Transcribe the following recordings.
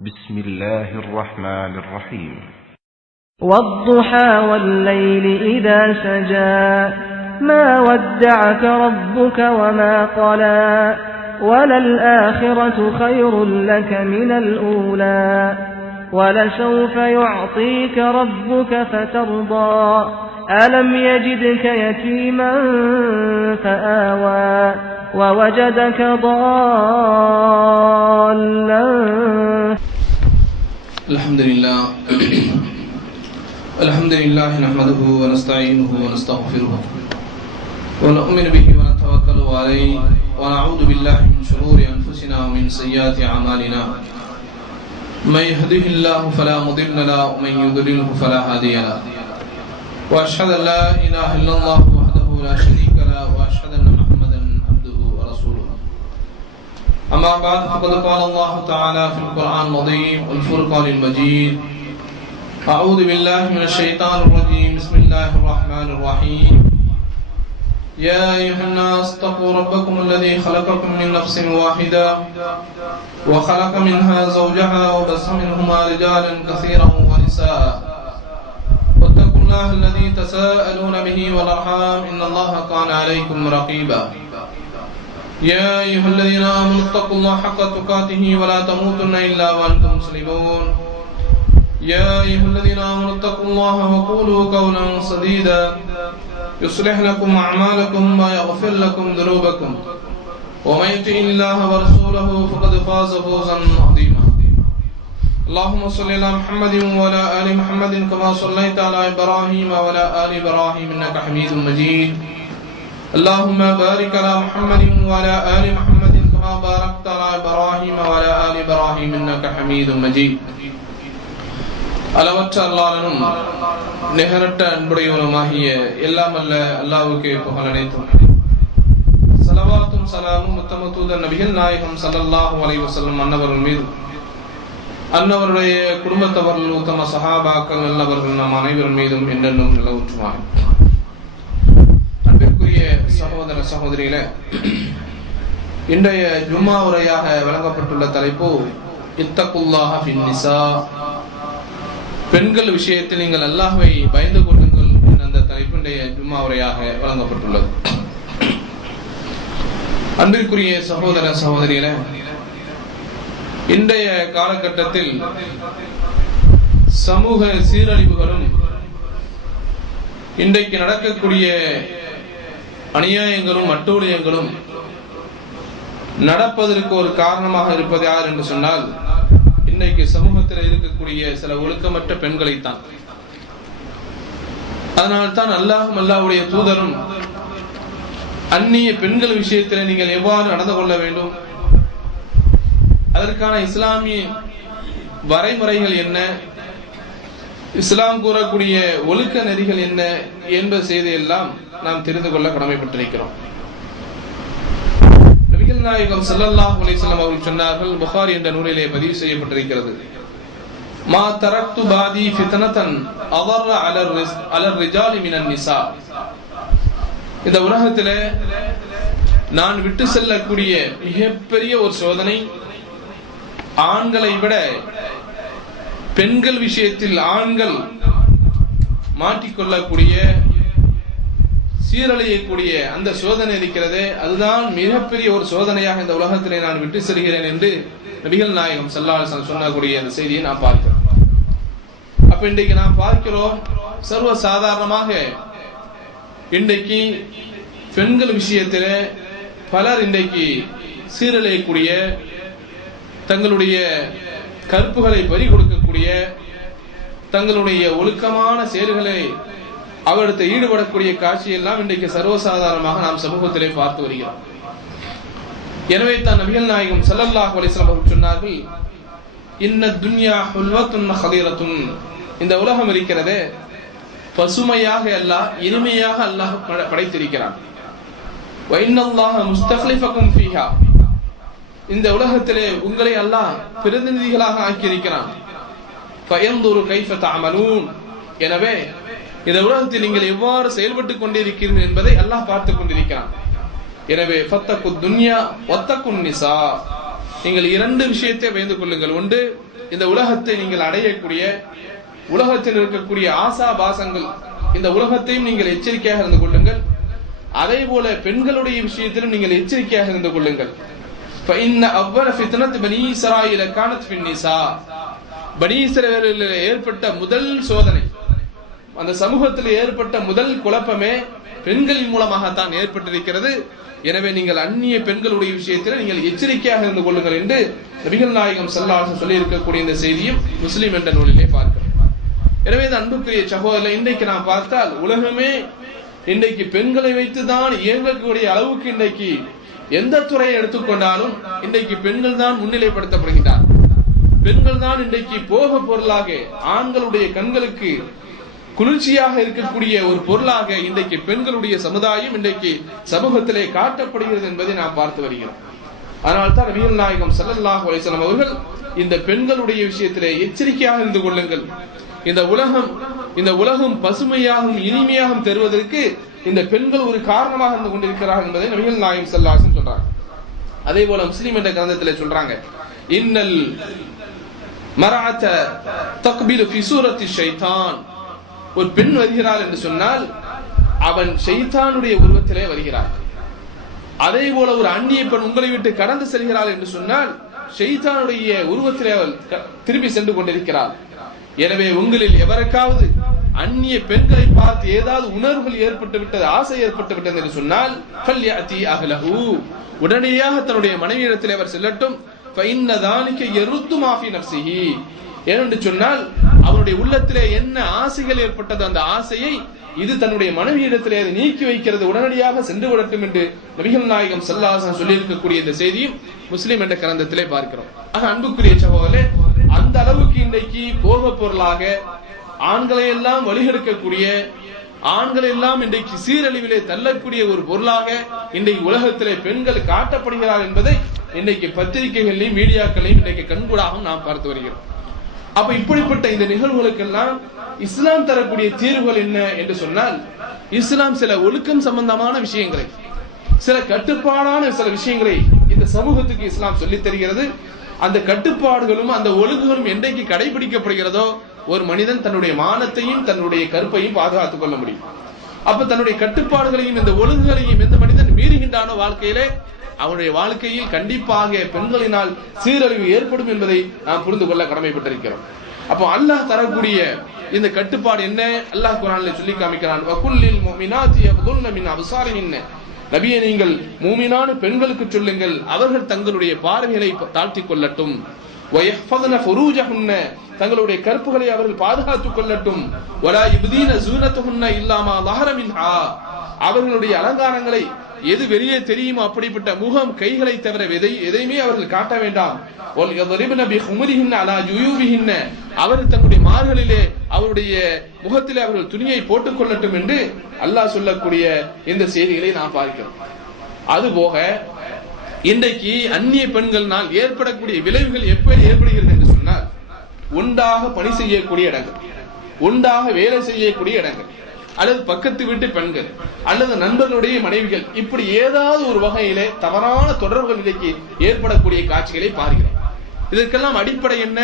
بسم الله الرحمن الرحيم والضحى والليل إذا سجى ما ودعك ربك وما قلى وللآخرة خير لك من الأولى ولسوف يعطيك ربك فترضى ألم يجدك يتيما فآوى ووجدك ضالا. الحمد لله نحمده ونستعينه ونستغفره ونؤمن به ونتوكل عليه ونعوذ بالله من شرور أنفسنا ومن سيئات أعمالنا من يهده الله فلا مضل له ومن يضلله فلا هادي له وأشهد أن لا إله إلا الله وحده لا شريك له وأشهد أن محمدا عبده ورسوله. أما بعد فقد قال الله تعالى في القرآن العظيم والفرقان المجيد: أعوذ بالله من الشيطان الرجيم. بسم الله الرحمن الرحيم. يا أيها الناس اتقوا ربكم الذي خلقكم من نفس واحدة وخلق منها زوجها وبث منهما رجالا كثيرا ونساء واتقوا الله الذي تساءلون به والأرحام إن الله كان عليكم رقيبا. يا أيها الذين آمنوا اتقوا الله حق تقاته ولا تموتن إلا وأنتم مسلمون. يا أيها الذين آمنوا اتقوا الله وقولوا قولا سديدا يصلح لكم أعمالكم ويغفر لكم ذنوبكم ومن يطع الله ورسوله فقد فاز فوزا عظيما. اللهم صل على محمد وعلى آل محمد كما صليت على إبراهيم وعلى آل إبراهيم إنك حميد مجيد. اللهم بارك على محمد وعلى آل محمد كما باركت على إبراهيم وعلى آل إبراهيم إنك حميد مجيد. அளவற்ற அல்லாஹ்வும் நிகரற்ற அன்புடையவனுமாகிய எல்லாம் அல்ல அல்லாஹ்வுக்கே புகழ் அனைத்தும். ஸலவாத்தும் ஸலாமும் உத்தம தூதர் நபிகள் நாயகம் ஸல்லல்லாஹு அலைஹி வஸல்லம் அன்னவர்கள் மீது, அன்னவருடைய குடும்பத்தவர்கள், உத்தம சஹாபாக்கள் நல்லவர்கள் நம் அனைவரும் மீதும் என்றென்றும் நிலவுற்றுமாக. அன்பிற்குரிய சகோதர சகோதரிகளே, இன்றைய ஜும்மா உரையாக வழங்கப்பட்டுள்ள தலைப்பு இத்தகுல்லாஹ ஃபின் நிசா, பெண்கள் விஷயத்தில் நீங்கள் அல்லாஹ்வை பயந்து கொள்ளுங்கள் என்ற அந்த தலைப்பினுடைய ஜும்மா உரையாக வழங்கப்பட்டுள்ளது. அன்பிற்குரிய சகோதர சகோதரிகளே, இன்றைய காலகட்டத்தில் சமூக சீரழிவுகளும் இன்றைக்கு நடக்கக்கூடிய அநியாயங்களும் அட்டூழியங்களும் நடப்பதற்கு ஒரு காரணமாக இருப்பது யார் என்று சொன்னால், இன்னைக்கு சமூகத்தில் இருக்கக்கூடிய சில ஒழுக்கமற்ற பெண்களைத்தான். அதனால்தான் அல்லாஹும் அல்லாஹ்வுடைய தூதரும் அந்நிய பெண்கள் விஷயத்தில் நீங்கள் எவ்வாறு நடந்து கொள்ள வேண்டும், அதற்கான இஸ்லாமிய வரைமுறைகள் என்ன, இஸ்லாம் கூறக்கூடிய ஒழுக்க நெறிகள் என்ன என்ப செய்தியெல்லாம் நாம் தெரிந்து கொள்ள கடமைப்பட்டிருக்கிறோம். நபிகள் நாயகம் ஸல்லல்லாஹு அலைஹி வஸல்லம் அவர்கள் சொன்னார்கள், புகாரி என்ற நூலிலே பதிவு செய்யப்பட்டிருக்கிறது: மா தரக்து பாதி ஃபித்னதன் அதர்ர அலர் ரிஜாலி மினன் நிசா. இந்த உலகத்திலே நான் விட்டு செல்லக்கூடிய மிகப்பெரிய ஒரு சோதனை, ஆண்களை விட பெண்கள் விஷயத்தில் ஆண்கள் மாட்டிக்கொள்ளக்கூடிய சீரழியக்கூடிய அந்த சோதனை இருக்கிறதே, அதுதான் மிகப்பெரிய ஒரு சோதனையாக இந்த உலகத்திலே நான் விட்டு செல்கிறேன் என்று நபிகள் நாயகம் ஸல்லல்லாஹு அலைஹி வஸல்லம் சொன்னக்கூடிய அந்த செய்தியை நாம் பார்க்கிறோம். அப்ப இன்றைக்கு நாம் பார்க்கிறோம், சர்வ சாதாரணமாக இன்றைக்கு பெண்கள் விஷயத்திலே பலர் இன்றைக்கு சீரழியக்கூடிய, தங்களுடைய கற்புகளை பறி கொடுக்கக்கூடிய, தங்களுடைய ஒழுக்கமான செயல்களை அவரிடத்தை ஈடுபடக்கூடிய காட்சியெல்லாம் இன்றைக்கு சர்வசாதாரணமாக நாம் சமூகத்திலே பார்த்து வருகிறோம். எனவே தான் நபிகள் நாயகம் ஸல்லல்லாஹு அலைஹி வஸல்லம் அவர்கள் சொன்னார்கள், இன்ன துன்யா ஹுல்வத்துன் ஹதீரத்துன். இந்த உலகம் இருக்கிறதே பசுமையாக அல்லாஹ், இனிமையாக அல்லாஹ் படைத்திருக்கிறான். வ இன்னல்லாஹ முஸ்தக்லிஃபகும் ஃபீஹா. இந்த உலகத்திலே உங்களை அல்லாஹ் பிரதிநிதிகளாக ஆக்கியிருக்கிறான். ஃபயன்துரு கைஃப தஅமலூன். எனவே இந்த உலகத்தில் நீங்கள் எவ்வாறு செயல்பட்டுக் கொண்டிருக்கிறீர்கள் என்பதை அல்லாஹ் பார்த்துக் கொண்டிருக்கிறான். எனவே ஃபத்தகு துன்யா வத்தகுன் நிசா. நீங்கள் இரண்டு விஷயத்தை பயந்து கொள்ளுங்கள். ஒன்று, இந்த உலகத்தை நீங்கள் அடையக்கூடிய உலகத்தில் இருக்கக்கூடிய ஆசா பாசங்கள், இந்த உலகத்தையும் நீங்கள் எச்சரிக்கையாக இருந்து கொள்ளுங்கள். அதே போல பெண்களுடைய விஷயத்திலும் நீங்கள் எச்சரிக்கையாக இருந்து கொள்ளுங்கள். பனி இஸ்ரவேலில் ஏற்பட்ட முதல் சோதனை, அந்த சமூகத்தில் ஏற்பட்ட முதல் குழப்பமே பெண்களின் மூலமாகத்தான் ஏற்பட்டிருக்கிறது. எனவே நீங்கள் அந்நிய பெண்களுடைய விஷயத்தில் நீங்கள் எச்சரிக்கையாக இருந்து கொள்ளுங்கள் என்று நபிகள் நாயகம் ஸல்லல்லாஹு அலைஹி வஸல்லம் சொல்லி இருக்கக்கூடிய இந்த செய்தியும் முஸ்லிம் என்ற நூலிலே பார்க்கிறோம். எனவே இந்த அன்புக்குரிய சகோதரர், இன்றைக்கு நாம் பார்த்தால் உலகமே இன்றைக்கு பெண்களை வைத்துதான் இயங்கக்கூடிய அளவுக்கு இன்றைக்கு எந்த துறையை எடுத்துக்கொண்டாலும் இன்றைக்கு பெண்கள் தான் முன்னிலைப்படுத்தப்படுகின்றார். பெண்கள் தான் இன்றைக்கு போக பொருளாக, ஆண்களுடைய கண்களுக்கு குளிர்ச்சியாக இருக்கக்கூடிய ஒரு பொருளாக இன்றைக்கு பெண்களுடைய சமுதாயம் இன்றைக்கு சமூகத்திலே காட்டப்படுகிறது என்பதை நாம் பார்த்து வருகிறோம். அதனால்தான் நபிகள் நாயகம் ஸல்லல்லாஹு அலைஹி வஸல்லம் அவர்கள் இந்த பெண்களுடைய விஷயத்திலே எச்சரிக்கையாக இருந்து கொள்ளுங்கள். இந்த உலகம் பசுமையாகவும் இனிமையாகவும் தருவதற்கு இந்த பெண்கள் ஒரு காரணமாக இருந்து கொண்டிருக்கிறார்கள் என்பதை நபிகள் நாயகம் ஸல்லல்லாஹு அலைஹி வஸல்லம் சொல்றாங்க. அதே போல முஸ்லிம் என்ற கிரந்தத்திலே சொல்றாங்க, இன்னல் மரஅத தக்பிலு ஃபி சூரத்தி ஷைத்தான். ஒரு பெண் வருகிறாள் என்று சொன்னால் அவன் ஷைத்தானுடைய உருவத்திலே வருகிறார். அதே போல ஒரு அந்நிய பெண் உங்களை விட்டு கடந்து செல்கிறாள் என்று சொன்னால் ஷைத்தானுடைய உருவத்திலே அவள் திரும்பி சென்று கொண்டிருக்கிறாள். எனவே உங்களில் எவருக்காவது அந்நிய பெண்களை பார்த்து ஏதாவது உணர்வுகள் ஏற்பட்டு விட்டது, ஆசை ஏற்பட்டு விட்டது என்று சொன்னால் ஃபல்யஅதி அஹ்லஹு, உடனடியாக தன்னுடைய மனைவியிடத்தில் அவர் செல்லட்டும். ஃபஇன்ன ذلك يرد ما في نفسه, ஏனென்று சொன்னால் அவருடைய உள்ளத்திலே என்ன ஆசைகள் ஏற்பட்டது அந்த ஆசையை இது தன்னுடைய மனைவியிடத்திலே அதை நீக்கி வைக்கிறது, உடனடியாக சென்று விடட்டும் என்று நபிகள் நாயகம் ஸல்லல்லாஹு அலைஹி வஸல்லம் சொல்லி இருக்கக்கூடிய இந்த செய்தியும் முஸ்லிம் என்ற கிரந்தத்திலே பார்க்கிறோம். ஆக அன்புக்குரிய சகோதரர்களே, அந்த அளவுக்கு இன்றைக்கு போக பொருளாக ஆண்களை எல்லாம் வழிகெடுக்கக்கூடிய, ஆண்கள் எல்லாம் இன்றைக்கு சீரழிவிலே தள்ளக்கூடிய ஒரு பொருளாக இன்றைக்கு உலகத்திலே பெண்கள் காட்டப்படுகிறார் என்பதை இன்றைக்கு பத்திரிகைகளையும் மீடியாக்களையும் இன்றைக்கு கண்கூடாகவும் நாம் பார்த்து வருகிறோம். அப்ப இப்படிப்பட்ட இந்த நிகழ்வுகளுக்கெல்லாம் இஸ்லாம் தரக்கூடிய தீர்வுகள் என்ன என்று சொன்னால், இஸ்லாம் சில ஒழுக்கம் சம்பந்தமான விஷயங்களை, சில கட்டுப்பாடான சில விஷயங்களை இந்த சமூகத்துக்கு இஸ்லாம் சொல்லித் தருகிறது. அந்த கட்டுப்பாடுகளும் அந்த ஒழுங்குகளும் என்றைக்கு கடைபிடிக்கப்படுகிறதோ ஒரு மனிதன் தன்னுடைய மானத்தையும் தன்னுடைய கற்பையும் பாதுகாத்துக் கொள்ள முடியும். அப்ப தன்னுடைய கட்டுப்பாடுகளையும் இந்த ஒழுங்குகளையும் எந்த மனிதன் மீறுகின்றானோ வாழ்க்கையிலே அவனுடைய வாழ்க்கையில் கண்டிப்பாக பெண்களினால் சீரழிவு ஏற்படும் என்பதை நாம் புரிந்து கொள்ள கடமைப்பட்டிருக்கிறோம். அப்போ அல்லாஹ் தரக்கூடிய இந்த கட்டுப்பாடு என்ன? அல்லாஹ் குர்ஆனிலே சொல்லி காமிக்கிறான், வகுல்லில் முஃமினாத்தி யகுதுன்ன மின் அப்சாரிஹின்ன. நபியே, நீங்கள் மூமினான பெண்களுக்கு சொல்லுங்கள், அவர்கள் தங்களுடைய பார்வைகளை தாழ்த்திக் கொள்ளட்டும். வயஹ்ஃபதுன ஃபுரூஜஹுன்ன, தங்களுடைய கற்புகளை அவர்கள் பாதுகாத்துக் கொள்ளட்டும். வலா யுப்தீன ஸூனத்துஹுன்ன இல்லா மா ظஹர மின்ஹா, அவர்களுடைய அலங்காரங்களை எது வெளியே தெரியுமோ அப்படிப்பட்ட முகம் கைகளை தவிர எதையுமே அவர்கள் காட்ட வேண்டாம். அவர்கள் தன்னுடைய மார்களிலே அவருடைய முகத்திலே அவர்கள் துணியை போட்டுக் கொள்ளட்டும் என்று அல்லாஹ் சொல்லக்கூடிய இந்த செய்திகளை நாம் பார்க்கிறோம். அதுபோக இன்றைக்கு அந்நிய பெண்கள்னால் ஏற்படக்கூடிய விளைவுகள் எப்படி ஏற்படுகிறது என்று சொன்னால், ஒன்றாக பணி செய்யக்கூடிய இடங்கள், ஒன்றாக வேலை செய்யக்கூடிய இடங்கள், அல்லது பக்கத்து வீட்டு பெண்கள், அல்லது நண்பர்களுடைய மனைவிகள், இப்படி ஏதாவது ஒரு வகையிலே தவறான தொடர்புகள் இன்றைக்கு ஏற்படக்கூடிய காட்சிகளை பார்க்கிறோம். இதற்கெல்லாம் அடிப்படை என்ன?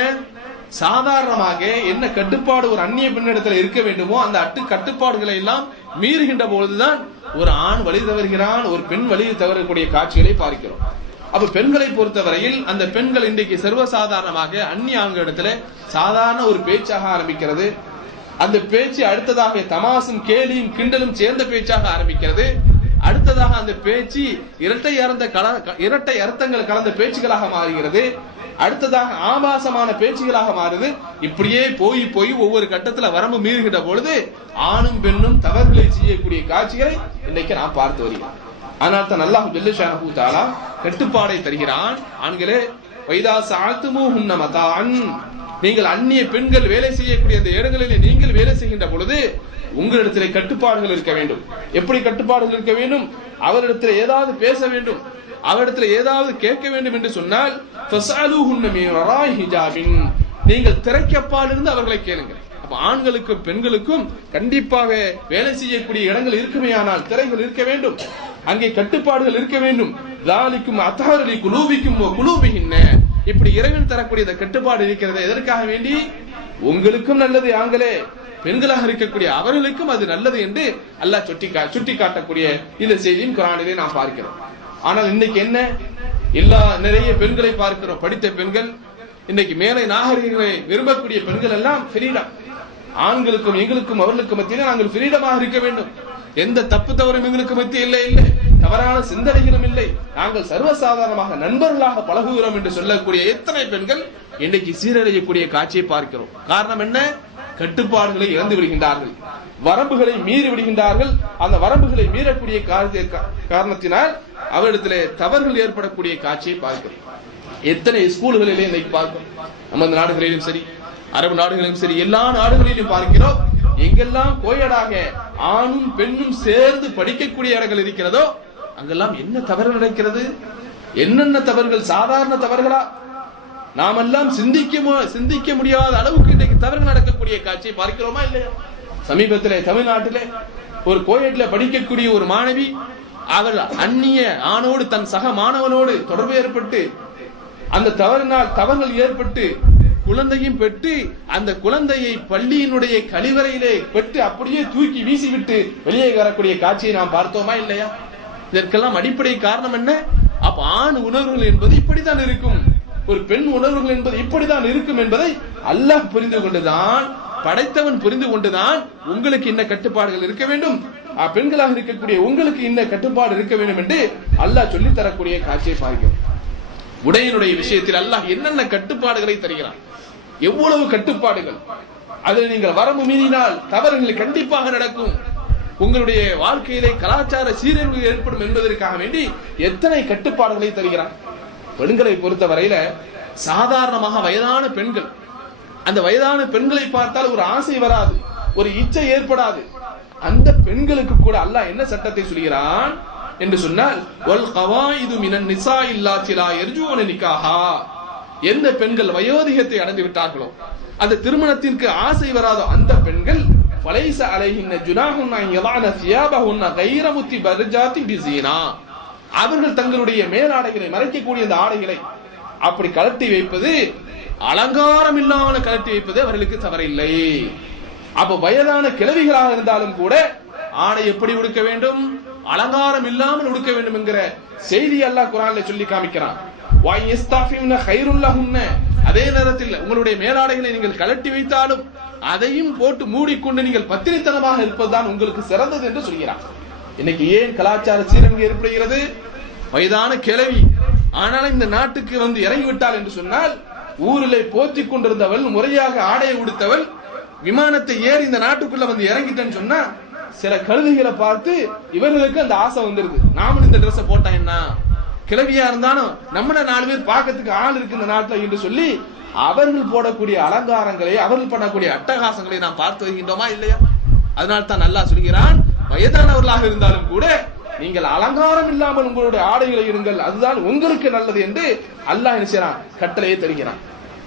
சாதாரணமாக என்ன கட்டுப்பாடு ஒரு அந்நிய பெண்ணிடத்தில் இருக்க வேண்டுமோ அந்த கட்டுப்பாடுகளை எல்லாம் மீறுகின்ற பொழுதுதான் ஒரு ஆண் வழி தவறுகிறான், ஒரு பெண் வழி தவறக்கூடிய காட்சிகளை பார்க்கிறோம். அப்ப பெண்களை பொறுத்தவரையில் அந்த பெண்கள் இன்றைக்கு சர்வசாதாரணமாக அந்நிய ஆண்களிடத்துல சாதாரண ஒரு பேச்சாக ஆரம்பிக்கிறது. அந்த பேச்சு அடுத்ததாக தமாசும் கேலியும் கிண்டலும் சேர்ந்த பேச்சாக ஆரம்பிக்கிறது. அடுத்ததாக அந்த பேச்சு இரட்டை அர்த்தங்கள் கலந்த பேச்சுகளாக மாறுகிறது. அடுத்ததாக ஆபாசமான பேச்சுகளாக மாறுது. இப்படியே போய் போய் ஒவ்வொரு கட்டத்துல வரம்பு மீறுகின்ற பொழுது ஆணும் பெண்ணும் தவறுகளை செய்யக்கூடிய காட்சிகளை இன்னைக்கு நாம் பார்த்து வருகிறோம். ஆனால் தான் அல்லாஹ் ஜல்ல ஷானஹு தஆலா கட்டுப்பாடை தருகிறான். ஆண்களே, வைதா சஅல்துமூஹுன்ன மதாஅன், நீங்கள் அந்நிய பெண்கள் வேலை செய்யக்கூடிய அந்த இடங்களிலே நீங்கள் வேலை செய்கின்ற பொழுது உங்களிடத்திலே கட்டுப்பாடுகள் இருக்க வேண்டும். எப்படி கட்டுப்பாடுகள் இருக்க வேண்டும்? அவரிடத்தில் ஏதாவது பேச வேண்டும், அவரிடத்தில் ஏதாவது கேட்க வேண்டும் என்று சொன்னால் ஃபஸஅலூஹுன்ன மின் வராஇ ஹிஜாபின், நீங்கள் திரைக்கப்பாலிருந்து அவர்களை கேளுங்கள். அப்ப ஆண்களுக்கும் பெண்களுக்கும் கண்டிப்பாக வேலை செய்யக்கூடிய இடங்கள் இருக்குமேயானால் திரைகள் இருக்க வேண்டும், அங்கே கட்டுப்பாடுகள் இருக்க வேண்டும். ذَلِكُمْ أَطْهَرُ لِقُلُوبِكُمْ وَقُلُوبِهِنَّ, இப்படி இறைவன் தரக்கூடிய இந்த கட்டுப்பாடு இருக்கிறது எதற்காக வேண்டி? உங்களுக்கும் நல்லது, ஆண்களே பெண்களாக இருக்கக்கூடிய அவர்களுக்கும் அது நல்லது என்று அல்லாஹ் சுட்டி காட்டக்கூடிய இந்த செய்தியும் குர்ஆனிலே நாம் பார்க்கிறோம். ஆனால் இன்னைக்கு என்ன, நிறைய பெண்களை பார்க்கிறோம், படித்த பெண்கள், இன்னைக்கு மேலை நாகரிகங்களை விரும்பக்கூடிய பெண்கள் எல்லாம் ஃப்ரீடம். ஆண்களுக்கும் எங்களுக்கும் அவர்களுக்கு மத்தியிலே நாங்கள் ஃப்ரீடமாக இருக்க வேண்டும், எந்த தப்பு தவறும் எங்களுக்கு மத்தியில் இல்லை, தவறான சிந்தனைகளும் இல்லை, நாங்கள் சர்வசாதாரணமாக நண்பர்களாக பழகுகிறோம் என்று சொல்லக்கூடிய எத்தனை பெண்கள் இன்னைக்கு சீரழியக்கூடிய காட்சியை பார்க்கிறோம். காரணம் என்ன? கட்டுப்பாடுகளை இழந்து விடுகின்றார்கள், வரம்புகளை மீறி விடுகின்றார்கள். அந்த வரம்புகளை மீறக்கூடிய காரணத்தினால் அவரிடத்திலே தவறுகள் ஏற்படக்கூடிய காட்சியை பார்க்கிறோம். எத்தனை ஸ்கூல்களிலே இன்னைக்கு பார்க்கிறோம், நமது நாடுகளிலும் சரி அரபு நாடுகளிலும் சரி எல்லா நாடுகளிலும் பார்க்கிறோம். எங்கெல்லாம் கோயடாக ஆணும் பெண்ணும் சேர்ந்து படிக்கக்கூடிய இடங்கள் இருக்கிறதோ அங்கெல்லாம் என்ன தவறு நடக்கிறது? என்னென்ன தவறுகள், சாதாரண தவறுகளா? நாமெல்லாம் சிந்திக்க முடியாத அளவுக்கு இன்றைக்கு தவறுகள் நடக்கக்கூடிய காட்சியை பார்க்கிறோமா இல்லையா? சமீபத்திலே தமிழ்நாட்டிலே ஒரு கோயட்ல படிக்கக்கூடிய ஒரு மாணவி, அவள் அந்நிய ஆணோடு தன் சக மாணவனோடு தொடர்பு ஏற்பட்டு அந்த தவறுகள் ஏற்பட்டு குழந்தையும் பெற்று அந்த குழந்தையை பள்ளியினுடைய கழிவறையிலே பெற்று அப்படியே தூக்கி வீசிவிட்டு வெளியே வரக்கூடிய காட்சியை நாம் பார்த்தோமா இல்லையா? இதற்கெல்லாம் அடிப்படை காரணம் என்ன? அப்ப ஆண் உணர்வுகள் என்பது இப்படித்தான் இருக்கும், ஒரு பெண் உணர்வுகள் என்பது இப்படித்தான் இருக்கும் என்பதை அல்லாஹ் புரிந்து கொண்டுதான், படைத்தவன் புரிந்து கொண்டுதான் உங்களுக்கு என்ன கட்டுப்பாடுகள் இருக்க வேண்டும், பெண்களாக இருக்கக்கூடிய உங்களுக்கு என்ன கட்டுப்பாடு இருக்க வேண்டும் என்று அல்லாஹ் சொல்லித் தரக்கூடிய காட்சியை பார்க்கிறோம். உடையினுடைய விஷயத்தில் அல்லாஹ் என்னென்ன கட்டுப்பாடுகளை தருகிறான், எவ்வளவு கட்டுப்பாடுகள்! அதில் நீங்கள் வரம்பு மீறினால் தவறுகள் கண்டிப்பாக நடக்கும், உங்களுடைய வாழ்க்கையிலே கலாச்சார சீரழிவு ஏற்படும் என்பதற்காக வேண்டி எத்தனை கட்டுப்பாடுகளை தருகிறான். பெண்களை பொறுத்த வரையில சாதாரணமாக வயதான பெண்கள், அந்த வயதான பெண்களை பார்த்தால் ஒரு ஆசை வராது, ஒரு இச்சை ஏற்படாது. அந்த பெண்களுக்கு கூட அல்லாஹ் என்ன சட்டத்தை சொல்கிறான் என்று சொன்னால், வல் கவாயிது மினன் நிசாஇ அல்லாத்தி லா யர்ஜூன நிகாஹா, எந்த பெண்கள் வயோதிகத்தை அடைந்து விட்டார்களோ, அந்த திருமணத்திற்கு ஆசை வராதோ அந்த பெண்கள் ஃபலைஸ அலைஹின்ன ஜுனாஹுன் அன் யதஅன தியாபஹுன்ன கைர முத்திபர்ஜாத்தி பிஸீனா, அவர்கள் தங்களுடைய மேலாடைகளை மறைக்கக்கூடிய அந்த ஆடைகளை அப்படி கழட்டி வைப்பது, அலங்காரம் இல்லாமல் கழட்டி வைப்பது அவர்களுக்கு தவறில்லை. அப்ப வயதான கிழவிகளாக இருந்தாலும் கூட ஆடை எப்படி உடுக்க வேண்டும், அலங்காரம் இல்லாமல் உடுக்க வேண்டும் என்கிற செய்தி அல்லாஹ் குர்ஆனில் சொல்லி காமிக்கிறான். அதே நேரத்தில் உங்களுடைய மேலாடைகளை நீங்கள் கழட்டி வைத்தாலும் அதையும் போட்டு மூடிக்கொண்டு நீங்கள் பத்திரித்தனமாக இருப்பதுதான் உங்களுக்கு சிறந்தது என்று சொல்கிறான். இன்னைக்கு ஏன் கலாச்சார சீரழிவு ஏற்படுகிறது? வயதான கிழவி ஆனாலும் இந்த நாட்டுக்கு வந்து இறங்கிவிட்டாள் என்று சொன்னால், ஊரிலே போற்றிக் கொண்டிருந்தவள், முறையாக ஆடையை உடுத்தவள், விமானத்தை ஏறி இந்த நாட்டுக்குள்ள வந்து இறங்கிட்டேன்னு சொன்னா சில கழுதைகளை பார்த்து இவர்களுக்கு அந்த ஆசை வந்துருது, நாமளும் இந்த ட்ரெஸ் போட்டா என்ன, கிழவியா இருந்தாலும் நம்மள 4 பேர் பார்க்கறதுக்கு ஆள் இருக்கு இந்த நாட்டுல என்று சொல்லி அவர்கள் போடக்கூடிய அலங்காரங்களை, அவர்கள் பண்ணக்கூடிய அட்டகாசங்களை நாம் பார்த்து வருகின்றோமா இல்லையா? அதனால தான் அல்லாஹ் சொல்கிறான், வயதானவர்களாக இருந்தாலும் கூட நீங்கள் அலங்காரம் இல்லாமல் உங்களுடைய ஆடைகளை இருங்கள், அதுதான் உங்களுக்கு நல்லது என்று அல்லாஹ் என்ன செய்றான், கட்டளையை தருகிறான்.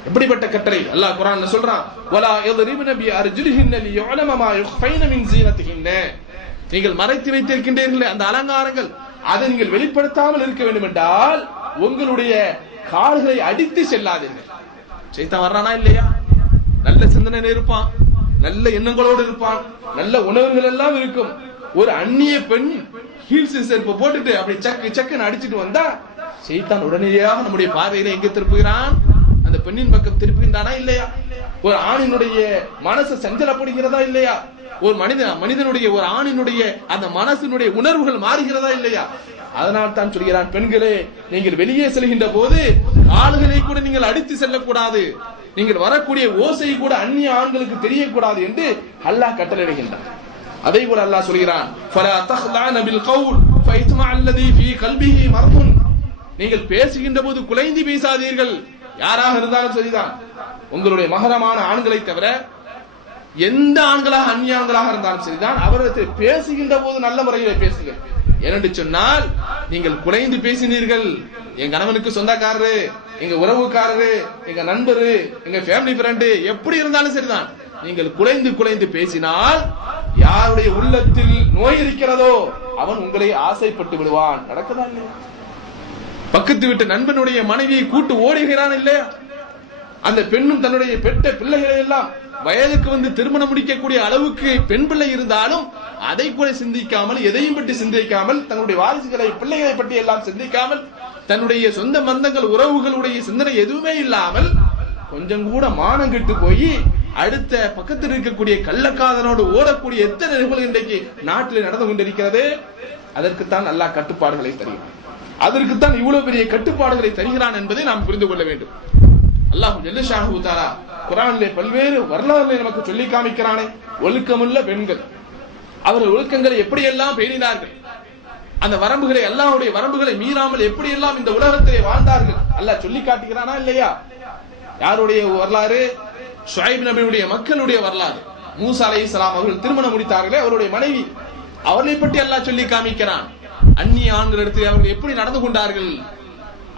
எப்படிப்பட்ட கட்டளை அல்லாஹ் குர்ஆன்ல சொல்றான், வலா யضربن بأرجلهن ليعلم ما يخفين من زينتهن, நீங்கள் மறைத்து வைத்திருக்கின்றீர்களே அந்த அலங்காரங்கள், அதை நீங்கள் வெளிப்படுத்தாமல் இருக்க வேண்டும் என்றால் உங்களுடைய கால்களை அடித்து செல்லாதீர்கள். சைத்தான் வர்றானா இல்லையா? நல்ல சிந்தனை இருப்பான், நல்ல எண்ணங்களோடு இருப்பான், நல்ல உணர்வுகள் எல்லாம் இருக்கும். ஒரு அந்நிய பெண் ஹீல்ஸ் செருப்பு போட்டுட்டு அப்படி சக்கு சக்குன்னு அடிச்சுட்டு வந்தா சைத்தான் உடனடியாக நம்முடைய பார்வையில எங்க திருப்புகிறான், அந்த பெண்ணின் பக்கம் திருப்புகின்றானா இல்லையா? ஒரு ஆணினுடைய மனசு சஞ்சலப்படுகிறதா இல்லையா? ஒரு மனிதனுடைய ஒரு ஆணினுடைய அந்த மனசினுடைய உணர்வுகள் மாறுகிறதா இல்லையா? அதனால் தான் சொல்கிறான், பெண்களே நீங்கள் வெளியே செல்கின்ற போது ஆளுகளை கூட நீங்கள் அடித்து செல்லக்கூடாது, நீங்கள் வரக்கூடிய ஓசை கூட அந்நிய ஆண்களுக்கு தெரியக்கூடாது என்று அல்லாஹ் கட்டளையிடுகின்றான். அதே போல அல்லாஹ் சொல்கிறான், ஃபலா தഖ்லஅன பில் கௌல் ஃபைத்மா அல்லதி ஃபீ கல்பிஹி மர்துன், நீங்கள் பேசுகின்ற போது குலைந்து பேசாதீர்கள். யாராக இருந்தாலும் சரிதான், உங்களுடைய மகரமான ஆண்களை தவிர எந்த ஆண்களாக அந்நிய ஆண்களாக இருந்தாலும் சரிதான், அவரிடத்தில் பேசுகின்ற போது நல்ல முறையில் பேசுங்கள். ஏனென்று சொன்னால் நீங்கள் குலைந்து பேசினீர்கள், என் கணவனுக்கு சொந்தக்காரரு, எங்க உறவுக்காரரு, எங்க நண்பரு, எங்க ஃபேமிலி ஃப்ரெண்டு, எப்படி இருந்தாலும் சரிதான், நீங்கள் குலைந்து குலைந்து பேசினால் யாருடைய உள்ளத்தில் நோய் இருக்கிறதோ அவன் உங்களை ஆசைப்பட்டு விடுவான். நடக்குதா இல்லையா? பக்கத்து வீட்டு நண்பனுடைய மனைவியை கூட்டு ஓடுகிறான் இல்லையா? அந்த பெண்ணும் தன்னுடைய பெற்ற பிள்ளைகளை எல்லாம் வயதுக்கு வந்து திருமணம் முடிக்கக்கூடிய அளவுக்கு பெண் பிள்ளை இருந்தாலும் அதை கூட சிந்திக்காமல், எதையும் பற்றி சிந்திக்காமல், தன்னுடைய வாரிசுகளை பிள்ளைகளை பற்றி எல்லாம் சிந்திக்காமல், தன்னுடைய சொந்த பந்தங்கள் உறவுகளுடைய சிந்தனை எதுவுமே இல்லாமல் கொஞ்சம் கூட மானம் கெட்டு போய் அடுத்த பக்கத்தில் இருக்கக்கூடிய கள்ளக்காதனோடு ஓடக்கூடிய எத்தனை நிகழ்வுகள் இன்றைக்கு நாட்டில் நடந்து கொண்டிருக்கிறது. அதற்குத்தான் அல்லாஹ் கட்டுப்பாடுகளை தருகிறான். அதற்குத்தான் இவ்வளவு பெரிய கட்டுப்பாடுகளை தருகிறான் என்பதை நாம் புரிந்து கொள்ள வேண்டும். அல்லாஹ் ஜல்லஷானஹு தஆலா குர்ஆனிலே பல்வேறு வரலாறுகளை நமக்கு சொல்லி காமிக்கிறானே. ஒழுக்கமுள்ள பெண்கள், அவர்கள் ஒழுக்கங்களை எப்படியெல்லாம் பேணினார்கள், அந்த வரம்புகளை, அல்லாஹ்வுடைய வரம்புகளை மீறாமல் எப்படியெல்லாம் இந்த உலகத்திலே வாழ்ந்தார்கள் அல்லாஹ் சொல்லி காட்டுகிறானா இல்லையா? யாருடைய வரலாறு? ஷுஐப் நபியுடைய மக்களுடைய வரலாறு. மூசா அலைஹிஸ்ஸலாம் அவர்கள் திருமணம் முடித்தார்களே, அவருடைய மனைவி, அவர்களை பற்றி அல்லாஹ் சொல்லி காமிக்கிறான். அந்நிய ஆண்களிடத்தில் அவர்கள் எப்படி நடந்து கொண்டார்கள்.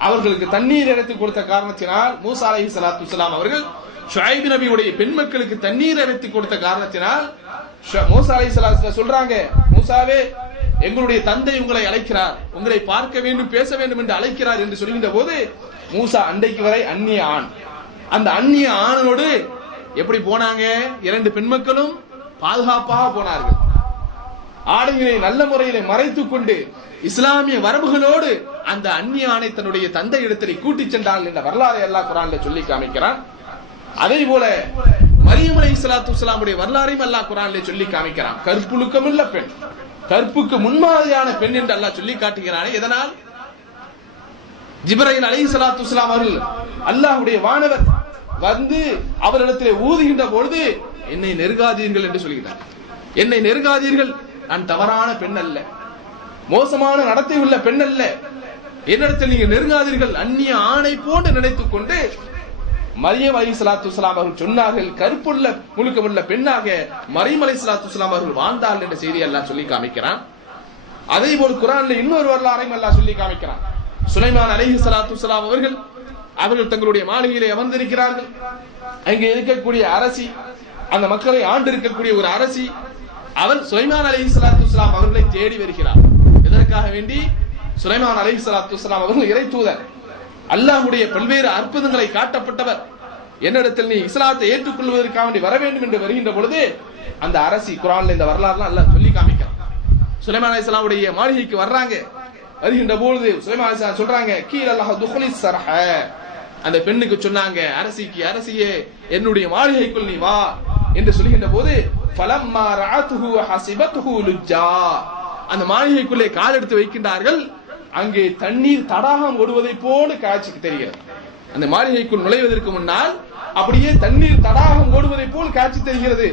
அவர்களுக்கு தண்ணீர் இறைத்து கொடுத்த காரணத்தினால் மூசா அலைஹிஸ்ஸலாத்து வஸ்ஸலாம் அவர்கள் ஷுஐப் நபியுடைய பெண் மக்களுக்கு தண்ணீர் இறைத்து கொடுத்த காரணத்தினால் மூசா அலைஹிஸ்ஸலாத்து சொல்றாங்க, மூசாவே, எங்களுடைய தந்தை உங்களை அழைக்கிறார், உங்களை பார்க்க வேண்டும், பேச வேண்டும் என்று அழைக்கிறார் என்று சொல்கின்ற போது மூசா அன்றைக்கு வரை அந்நிய ஆண். அந்த அந்நிய ஆணோடு எப்படி போனாங்க? 2 பெண் மக்களும் பாதுகாப்பாக போனார்கள். ஆடைகளை நல்ல முறையில மறைத்துக் கொண்டு இஸ்லாமிய வரம்புகளோடு அந்த அந்நிய ஆணை தன்னுடைய தந்தை இடத்திலே கூட்டிச் சென்றார்கள் என்ற வரலாறை அல்லாஹ் குர்ஆனில் சொல்லி காமிக்கிறான். அதே போல மரியம் அலைஹிஸ்ஸலாத்து வஸ்ஸலாமுடைய வரலாறையும் அல்லாஹ் குர்ஆனிலே சொல்லி காமிக்கிறான். கற்புழுக்கமுள்ள பெண், கற்புக்கு முன்மாதிரியான பெண் என்று அல்லாஹ் சொல்லி காட்டுகிறானே. எதனால்? ஜிப்ரீல் அலைஹிஸ்ஸலாத்து வஸ்ஸலாம் அவர்கள் அல்லாஹ்வுடைய வானவர் வந்து அவரிடத்திலே ஊதுகின்ற பொழுது என்னை நெருங்காதீர்கள் என்று சொல்கிறார். என்னை நெருங்காதீர்கள், நான் தவறான பெண் அல்ல, மோசமான நடத்தை உள்ள பெண் அல்ல, என்னிடத்தில் நீங்க நெருங்காதீர்கள், அந்நிய ஆணை போன்று நினைத்துக் கொண்டு மரியம் அலைஹிஸ்ஸலாத்து வஸ்ஸலாம் அவர்கள் சொன்னார்கள். கற்புள்ள முழுக்கமுள்ள பெண்ணாக மரியம் அலைஹிஸ்ஸலாத்து வஸ்ஸலாம் அவர்கள் வாழ்ந்தார்கள் என்ற செய்தி அல்லாஹ் சொல்லி காமிக்கிறான். அதே போல் குர்ஆனில் இன்னொரு வரலாறையும் அல்லாஹ் சொல்லி காமிக்கிறான். சுலைமான் அலைஹிஸ்ஸலாத்து வஸ்ஸலாம் அவர்கள் தங்களுடைய மாளிகையிலே அமர்ந்திருக்கிறார்கள். அங்கே இருக்கக்கூடிய அரசி, அந்த மக்களை ஆண்டு இருக்கக்கூடிய ஒரு அரசி, அவர் சுலைமான் அலைஹிஸ்ஸலாத்து வஸ்ஸலாம் அவர்களை தேடி வருகிறார். எதற்காக வேண்டி? சுலைமான் அலைஹிஸ்ஸலாத்து வஸ்ஸலாம் அவர்கள் இறை தூதர், அல்லாஹ்வுடைய பல்வேறு அற்புதங்களை காட்டப்பட்டவர், என்னிடத்தில் நீ இஸ்லாத்தை ஏற்றுக்கொள்வதற்காக வேண்டி வர வேண்டும் என்று வருகின்ற பொழுது அந்த அரசி, குர்ஆன்ல இந்த வரலாறுலாம் அல்லாஹ் சொல்லி காமிக்கிறான். சுலைமான் அலைஹிஸ்ஸலாமுடைய மாளிகைக்கு வர்றாங்க. வருகின்ற பொழுது சுலைமான் அலைஹிஸ்ஸலாம் சொல்றாங்க, கீல் அல்லாஹ் துஹுலி ஸர்ஹ, அந்த பெண்ணுக்கு சொன்னாங்க, அரசிக்கு, அரசியே, என்னுடைய மாளிகைக்குள் நீ வா என்று சொல்கின்ற போது ஃபலம்மா ரஅத்துஹு ஹஸிபத்துஹு லுஜ்ஜா, அந்த மாளிகைக்குள்ளே கால் எடுத்து வைக்கின்றார்கள். அங்கே தண்ணீர் தடாகம் ஓடுவதை போல காட்சிக்கு தெரிகிறது. அந்த மாளிகைக்குள் நுழைவதற்கு முன்னால் அப்படியே தண்ணீர் தடாகம் ஓடுவதை போல் காட்சி தெரிகிறது.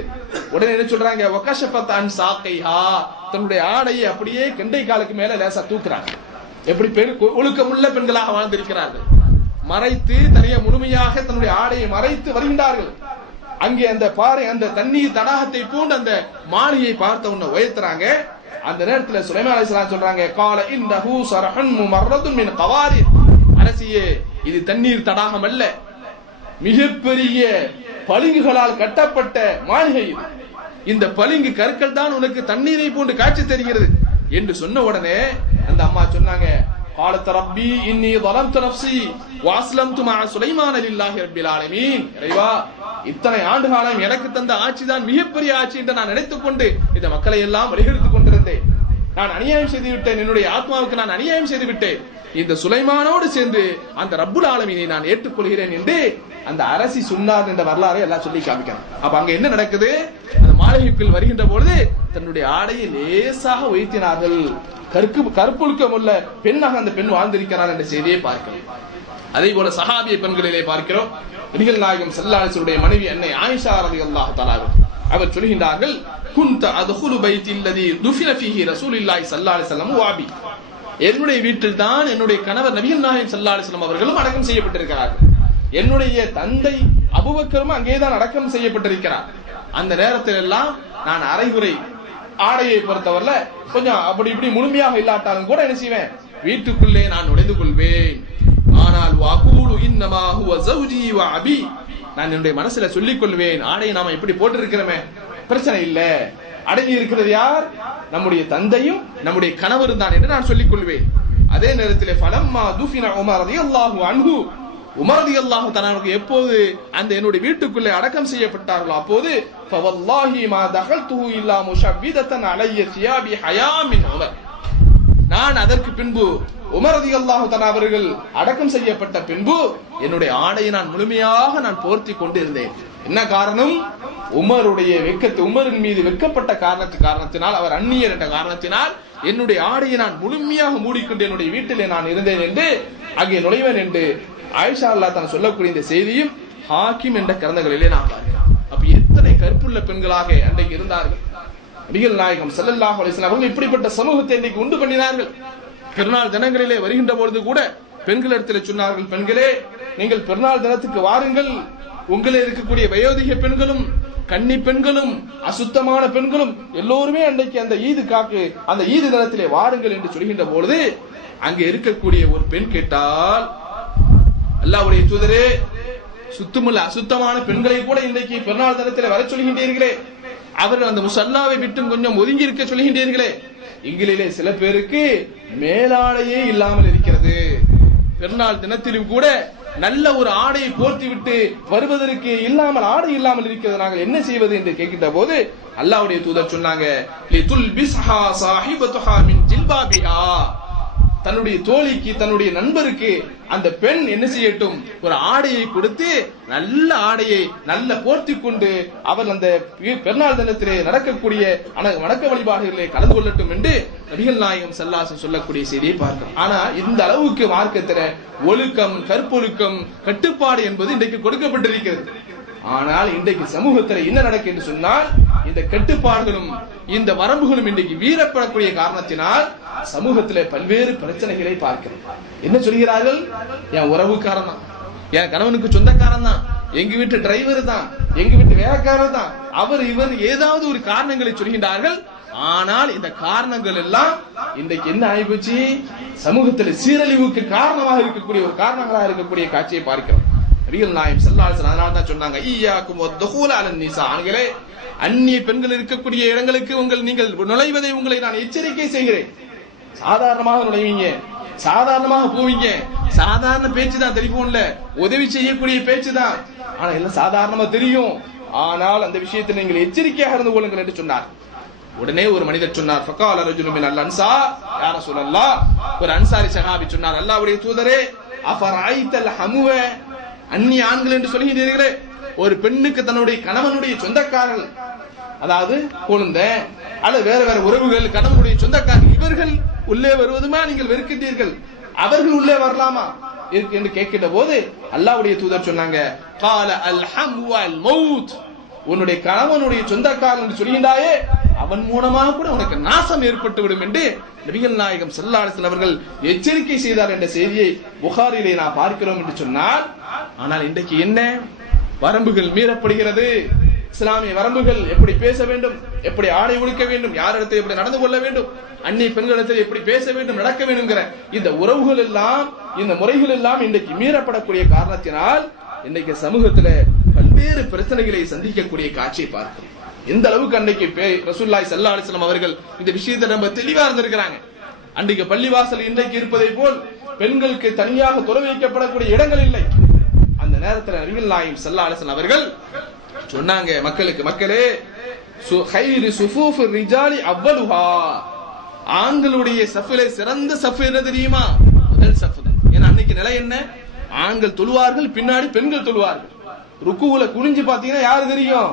உடனே என்ன சொல்றாங்க? வகஷஃபத் சாக்கைஹா, தன்னுடைய ஆடையை அப்படியே கெண்டை காலுக்கு மேல லேசா தூக்குறாங்க. எப்படி ஒழுக்கமுள்ள பெண்களாக வாழ்ந்திருக்கிறார்கள். மறைத்து தனிய முழுமையாக தன்னுடைய ஆடையை மறைத்து வருகின்றார்கள். அங்கே அந்த பாறை, அந்த தண்ணீர் தடாகத்தை போன்று அந்த மாளிகையை பார்த்த உடனே உயர்த்துறாங்க. அந்த நேரத்தில் சுலைமான் அலைஹிஸ்ஸலாம் சொல்றாங்க, கால இன்னஹு ஸர்ஹுன் முமர்ரதுன் மின் கவாரித், அரசியே, இது தண்ணீர் தடாகம் அல்ல, மிகப்பெரிய பளிங்குகளால் கட்டப்பட்ட மாளிகை. இந்த பளிங்கு கற்கள் தான் உனக்கு தண்ணீரை போன்று காட்சி தெரிகிறது என்று சொன்ன உடனே அந்த அம்மா சொன்னாங்க, قالت ربي اني ظلمت نفسي واسلمت مع سليمان لله رب العالمين, இறைவா, இத்தனை ஆண்டு காலம் எனக்கு தந்த ஆட்சி தான் மிகப்பெரிய ஆட்சி என்று நான் நினைத்துக் கொண்டு இந்த மக்களை எல்லாம் வழிகெடுத்துக் கொண்டிருந்தேன். நான் அநியாயம் செய்து விட்டேன், என்னுடைய ஆத்மாவுக்கு நான் அநியாயம் செய்து விட்டேன். இந்த சுலைமானோடு சேர்ந்து அந்த ரப்புல் ஆலமீனை நான் ஏற்றுக்கொள்கிறேன் என்று அந்த அரசி சொன்னார் என்ற வரலாறை எல்லாம் சொல்லி காமிக்கிறார். அப்ப அங்க என்ன நடக்குது? அந்த மாளிகைக்குள் வருகின்ற பொழுது தன்னுடைய ஆடையை லேசாக உயர்த்தினார்கள். கற்பொழுக்கம் உள்ள பெண்ணாக அந்த பெண் வாழ்ந்திருக்கிறார் என்ற செய்தியை பார்க்கிறோம். அதே போல சஹாபிய பெண்களிலே பார்க்கிறோம். நபிகள் நாயகம் ஸல்லல்லாஹு அலைஹி வஸல்லம் மனைவி அன்னை ஆயிஷா ரலியல்லாஹு தஆலா அவர் சொல்கின்றார்கள், குன்த அத்ஹுலு பைத்தி அல்லதி துஃபின ஃபீஹி ரசூலுல்லாஹி ஸல்லல்லாஹு அலைஹி வஸல்லம் வாபி, என்னுடைய வீட்டில் தான் என்னுடைய கணவர் நபிகள் நாயகம் ஸல்லல்லாஹு அலைஹி வஸல்லம் அவர்களும் அடக்கம் செய்யப்பட்டிருக்கிறார்கள். என்னுடைய தந்தை அபூபக்கரும் அங்கேதான் அடக்கம் செய்யப்பட்டிருக்கிறார். அந்த நேரத்தில் எல்லாம் நான் அரைகுறை ஆடையை பொறுத்தவரையில கொஞ்சம் அப்படி இப்படி முழுமையாக இல்லாட்டாலும் கூட என்ன செய்வேன், வீட்டுக்குள்ளே நான் நுழைந்து கொள்வேன். ஆனால் வகூலு இன்னமா ஹுவ ஸௌஜி வ அபி, நான் என்னுடைய மனசுல சொல்லிக் கொள்வேன், ஆடையை நாம இப்படி போட்டிருக்கிறோமே பிரச்சனை இல்ல, அடங்கி இருக்கிறது யார்? நம்முடைய தந்தையும் நம்முடைய கணவரும் தான் என்று நான் சொல்லிக் கொள்வேன். அதே நேரத்தில் ஃபலம்மா துஃபின உமர் ரலியல்லாஹு அன்ஹு, உமர் ரலியல்லாஹு தஆலா எப்போது அந்த என்னுடைய வீட்டுக்குள்ளே அடக்கம் செய்யப்பட்டார்களோ அப்போது ஃபவல்லாஹி மா தகல்துஹு இல்லா முஷவ்விதத்தன் அலைய தியாபி ஹயா மின் உமர், நான் அதற்கு பின்பு உமர் ரலியல்லாஹு தஆலா அவர்கள் அடக்கம் செய்யப்பட்ட பின்பு என்னுடைய ஆடையை நான் முழுமையாக நான் போர்த்தி கொண்டு இருந்தேன். என்ன காரணம்? உமருடைய உமரின் மீது வெட்கப்பட்ட காரணத்தினால், அவர் அந்நியர் என்ற காரணத்தினால் என்னுடைய ஆடையை நான் முழுமையாக மூடிக்கொண்டு என்னுடைய வீட்டிலே நான் இருந்தேன் என்று அங்கே நுழைவேன் என்று ஆயிஷா அல்லாஹ் தான் சொல்லக்கூடிய இந்த செய்தியும் ஹாக்கிம் என்ற கிரந்தங்களிலே நாம் பார்க்கிறோம். அப்ப எத்தனை கற்புள்ள பெண்களாக அன்றைக்கு இருந்தார்கள். நபிகள் நாயகம் ஸல்லல்லாஹு அலைஹி வஸல்லம் அவர்கள் இப்படிப்பட்ட சமூகத்தை இன்றைக்கு உண்டு பண்ணினார்கள். பெருநாள் தினங்களிலே வருகின்ற பொழுது கூட பெண்களிடத்தில் சொன்னார்கள், பெண்களே நீங்கள் பெருநாள் தினத்துக்கு வாருங்கள், உங்களே இருக்கக்கூடிய வயோதிக பெண்களும் கன்னி பெண்களும் அசுத்தமான பெண்களும் எல்லோருமே அன்றைக்கு அந்த ஈது தினத்திலே வாருங்கள் என்று சொல்கின்ற பொழுது அங்கே இருக்கக்கூடிய ஒரு பெண் கேட்டால், அல்லாஹ்வுடைய தூதரே, சுத்தமுள்ள அசுத்தமான பெண்களை கூட இன்றைக்கு பெருநாள் தினத்திலே வர சொல்கின்றீர்களே, அவர்கள் அந்த முஸல்லாவை விட்டு கொஞ்சம் ஒதுங்கி இருக்க சொல்கின்றீர்களே, எங்களிலே சில பேருக்கு மேலாடையே இல்லாமல் இருக்கிறது, பெருநாள் தினத்திலும் கூட நல்ல ஒரு ஆடையை போர்த்தி விட்டு வருவதற்கு ஆடை இல்லாமல் இருக்கிறது, நாங்கள் என்ன செய்வது என்று கேட்கின்ற போது அல்லாஹ்வுடைய தூதர் சொன்னாங்க, லிதுல்பிஸ்ஹா ஸாஹிபத்துஹா மின் ஜில்பாபிஹா, தன்னுடைய தோழிக்கு தன்னுடைய நண்பருக்கு அந்த பெண் என்ன செய்யட்டும், ஒரு ஆடையை கொடுத்து நல்ல ஆடையை நல்ல போர்த்தி கொண்டு அவர் அந்த பெருநாள் தினத்திலே நடக்கக்கூடிய வணக்க வழிபாடுகளிலே கலந்து கொள்ளட்டும் என்று நபிகள் நாயகம் ஸல்லல்லாஹு அலைஹி வஸல்லம் சொல்லக்கூடிய செய்தியை பார்க்கிறோம். ஆனா இந்த அளவுக்கு மார்க்கத்தில ஒழுக்கம், கற்பொழுக்கம், கட்டுப்பாடு என்பது இன்றைக்கு கொடுக்கப்பட்டிருக்கிறது. ஆனால் இன்றைக்கு சமூகத்தில் என்ன நடக்கு என்று சொன்னால், இந்த கட்டுப்பாடுகளும் இந்த வரம்புகளும் இன்றைக்கு வீரப்படக்கூடிய காரணத்தினால் சமூகத்திலே பல்வேறு பிரச்சனைகளை பார்க்கிறோம். என்ன சொல்கிறார்கள்? என் உறவுக்காரன் தான், என் கணவனுக்கு சொந்தக்காரன் தான், எங்க வீட்டு டிரைவர் தான், எங்க வீட்டு வேலைக்காரர் தான், அவர் இவர் ஏதாவது ஒரு காரணங்களை சொல்கின்றார்கள். ஆனால் இந்த காரணங்கள் எல்லாம் இன்றைக்கு என்ன ஆயிப்போச்சு, சமூகத்தில் சீரழிவுக்கு காரணமாக இருக்கக்கூடிய ஒரு காரணங்களாக இருக்கக்கூடிய காட்சியை பார்க்கிறோம். நபிகள் நாயகம் ஸல்லல்லாஹு அலைஹி வஸல்லம் அதனால தான் சொன்னாங்க, ஈயாக்கும் வதுஹூல அலன் நிஸா, ஆண்களே அந்நிய பெண்கள் இருக்கக்கூடிய இடங்களுக்கு நீங்கள் நுழைவதை உங்களை நான் எச்சரிக்கை செய்கிறேன். சாதாரணமாக நுழைவீங்க, சாதாரணமாக போவீங்க, சாதாரண பேச்சு தான், டெலிபோன்ல உதவி செய்யக்கூடிய பேச்சு தான், ஆனா எல்லாம் சாதாரணமா தெரியும். ஆனால் அந்த விஷயத்தில் நீங்கள் எச்சரிக்கையாக இருந்து கொள்ளுங்கள் என்று சொன்னார். உடனே ஒரு மனிதர் சொன்னார், ஃபகால ரஜுலுன் மினல் அன்சார், யா ரசூலல்லாஹ், ஒரு அன்சாரி சஹாபி சொன்னார், அல்லாஹ்வுடைய தூதரே, அஃபரைத்தல் ஹமுவ, அந்நிய ஆண்கள் என்று சொல்கிறீர்களே, ஒரு பெண்ணுக்கு தன்னுடைய கணவனுடைய சொந்தக்காரர்கள், அதாவது குழந்தை அல்லது வேற வேற உறவுகள், கணவனுடைய சொந்தக்காரர்கள், இவர்கள் உள்ளே வருவதுமா நீங்கள் வெறுக்கின்றீர்கள், அவர்கள் உள்ளே வரலாமா என்று கேட்கின்ற போது அல்லாஹ்வுடைய தூதர் சொன்னாங்க, கால அல் ஹம்வ அல் மௌத், உன்னுடைய கணவனுடைய சொந்தக்காரன் என்று சொல்கின்றாயே, அவன் மூலமாக கூட உனக்கு நாசம் ஏற்பட்டு விடும் என்று நபிகள் நாயகம் ஸல்லல்லாஹு அலைஹி வஸல்லம் அவர்கள் எச்சரிக்கை செய்தார் என்ற செய்தியை புகாரிலே நாம் பார்க்கிறோம் என்று சொன்னால், ஆனால் இன்றைக்கு என்ன வரம்புகள் மீறப்படுகிறது. இஸ்லாமிய வரம்புகள், எப்படி பேச வேண்டும், எப்படி ஆடை உடுக்க வேண்டும், யாரிடத்தில் எப்படி நடந்து கொள்ள வேண்டும், அந்நிய பெண்களிடத்தில் எப்படி பேச வேண்டும், நடக்க வேண்டும்ங்கிற இந்த உறவுகள் எல்லாம், இந்த முறைகள் எல்லாம் இன்றைக்கு மீறப்படக்கூடிய காரணத்தினால் இன்றைக்கு சமூகத்துல பல்வேறு பிரச்சனைகளை சந்திக்கக்கூடிய காட்சியை பார்க்கிறோம். எந்த அளவுக்கு அன்றைக்கு ரசூலுல்லாஹி ஸல்லல்லாஹு அலைஹி வஸல்லம் அவர்கள் இந்த விஷயத்தை ரொம்ப தெளிவா இருந்திருக்கிறாங்க. அன்றைக்கு பள்ளிவாசல் இன்றைக்கு இருப்பதை போல் பெண்களுக்கு தனியாக துறை வைக்கப்படக்கூடிய இடங்கள் இல்லை. அந்த நேரத்தில் நபிகள் நாயகம் ஸல்லல்லாஹு அலைஹி வஸல்லம் அவர்கள் சொன்னாங்க, மக்களே, கைரு சுஃபூஃப் ரிஜாலி அவ்வலுஹா, ஆண்களுடைய சஃபிலே சிறந்த சஃப் என்ன தெரியுமா? முதல் சஃப் தான். ஏன்னா அன்னைக்கு நிலை என்ன, ஆண்கள் தொழுவார்கள், பின்னாடி பெண்கள் தொழுவார்கள். ருக்குவுல குனிஞ்சு பாத்தீங்கன்னா யாரு தெரியும்,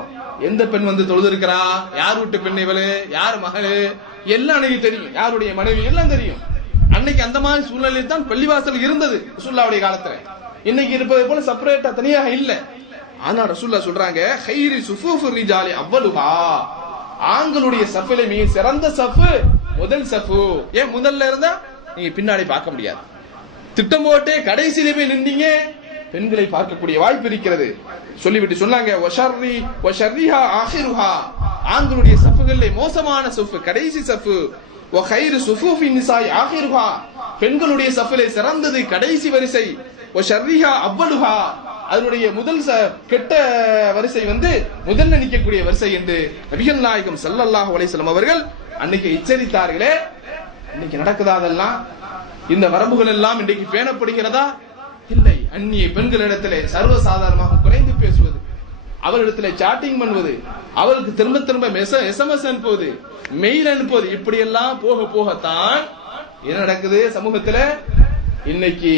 எந்த பெண் வந்து தொழுது இருக்கிறா, யார் வீட்டு பெண் இவளு, யார் மகளு, எல்லாம் அன்னைக்கு தெரியும், யாருடைய மனைவி எல்லாம் தெரியும். அன்னைக்கு அந்த மாதிரி சூழ்நிலையில் தான் பள்ளிவாசல் இருந்தது ரசூலுல்லாஹ்வுடைய காலத்துல. இன்னைக்கு இருப்பதை போல செப்பரேட்டா தனியாக இல்ல. ஆனா ரசூலுல்லாஹ் சொல்றாங்க, கைரி சுஃபூஃப் ரிஜாலி அவ்வலுஹா, ஆண்களுடைய சஃபிலே மிக சிறந்த சஃப் முதல் சஃப். ஏன் முதல்ல இருந்தா நீங்க பின்னாடி பார்க்க முடியாது, திட்டம் போட்டு கடைசியில போய் நின்றீங்க, பெண்களை பார்க்கக்கூடிய வாய்ப்பு இருக்கிறது சொல்லிவிட்டு சொன்னாங்க, வஷர்ரிஹா ஆகிருஹா, ஆண்களுடைய சஃப்களிலே மோசமான சஃப் கடைசி சஃப், வகைரு சுஃபூஃபி நிசாய் ஆகிருஹா, பெண்களுடைய சஃபிலே சிறந்தது கடைசி வரிசை, வஷர்ரிஹா அவ்வலுஹா, அதனுடைய முதல் கெட்ட வரிசை முதல்ல நிற்கக்கூடிய வரிசை என்று நபிகள் நாயகம் ஸல்லல்லாஹு அலைஹி வஸல்லம் அவர்கள் அன்னைக்கு எச்சரித்தார்களே. இன்னைக்கு நடக்குதா? அதெல்லாம் இந்த வரம்புகள் எல்லாம் இன்றைக்கு பேணப்படுகிறதா? இல்லை. அந்நிய பெண்களிடத்திலே சர்வசாதாரணமாக குறைந்து பேசுவது, அவரிடத்திலே சாட்டிங் பண்ணுவது, அவருக்கு திரும்ப திரும்ப SMS அனுப்புவது, மெயில் அனுப்புவது, இப்படி எல்லாம் போக போகத்தான் என்ன நடக்குது சமூகத்துல? இன்னைக்கு